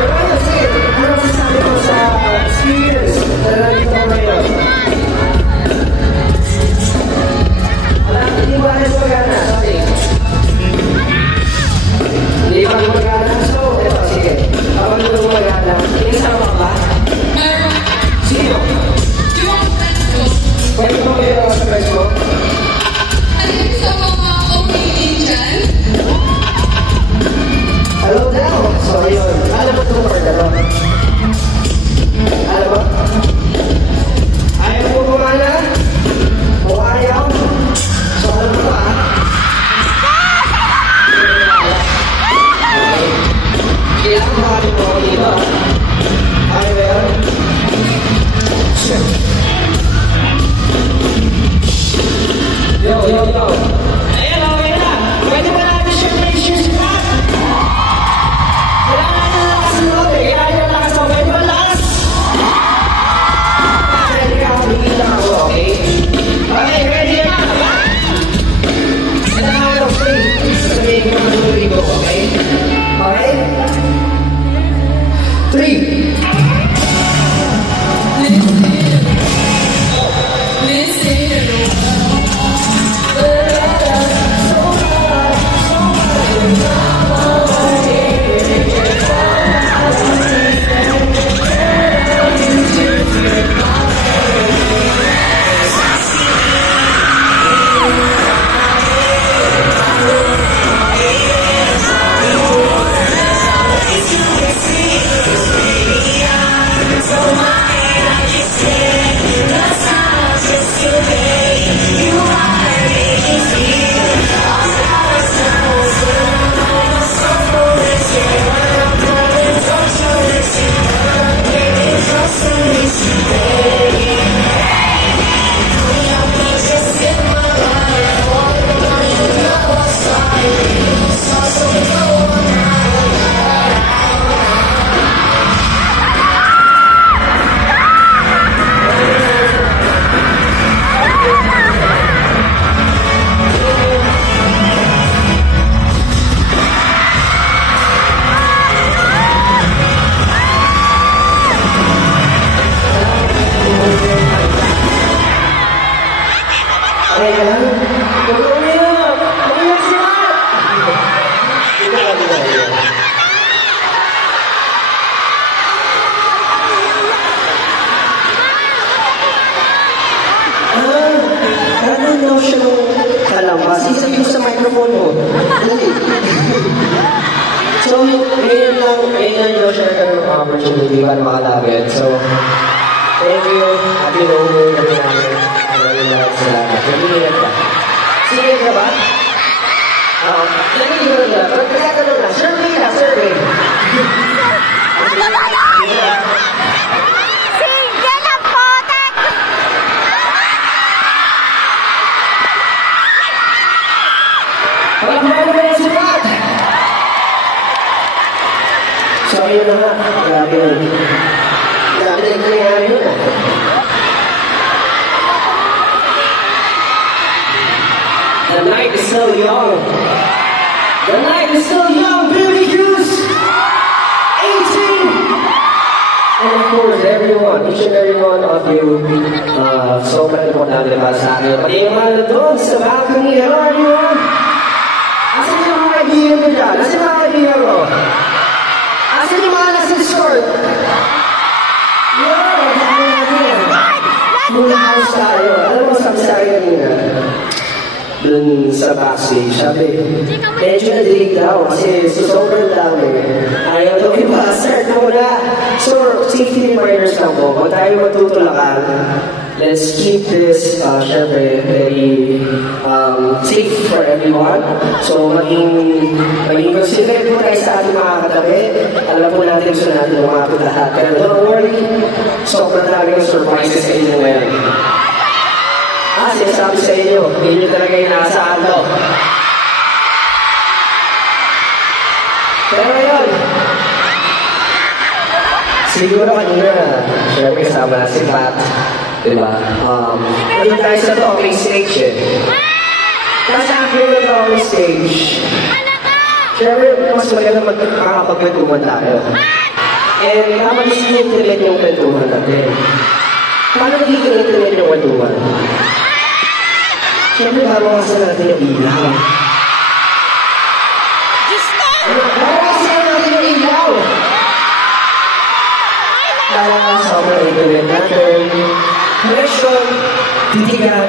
Pero ano, sige, ano masasabi ko sa experience Sisabit sa microphone mo. So, ngayon lang yung share ka ng opportunity para makalapit. So, thank you. Happy New Year na namin. Maraming lahat salamat. Nag-iingat ka. Sige ka ba? Nag-iingat ka. Pagkakaroon na. Survey na, survey. So, yun na nga. Grabe yun. Grabe na nangyayari yun ah. The night is so young. The night is so young, Billy Cruz! 18! And of course, everyone, each and every one of you, sobrang importante para sa akin. Pati yung mga doon sa balcony, hello everyone! Asan yung mga kaibigan ko dyan? Asan yung mga kaibigan ko? Asan yung mga nasa short? Yo! Dami natin. Mula house tayo. Alam mo, sabi sa akin kanina, dun sa backstage, sabi, medyo nadilig daw kasi sobrang dami. Ayaw daw iba, start muna. So, safety reminders lang po. Kung tayo matutulakan, let's keep this, syempre, very safe for everyone. So, maging considerate po tayo sa ating mga katabi. Alam po natin gusto natin umapit lahat. Pero don't worry, sobrang dami ng surprises sa inyo ngayon. Sinasabi sa inyo, hindi talaga yung naasahan to. Pero yun, siguro kanina, syempre kasama na si Pat, diba? Hindi tayo sa talking stage eh. Kasi after the talking stage, syempre mas maganda makakapagkwentuhan tayo. And naman gusto nyo internet yung kwentuhan natin. Paano hindi ko internet yung kwentuhan? Siyempre, babawasan natin yung ilaw. Babawasan natin yung ilaw! Kaya sobrang internet natin. Connection, titigan.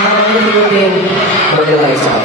Habang natin mag-realize out.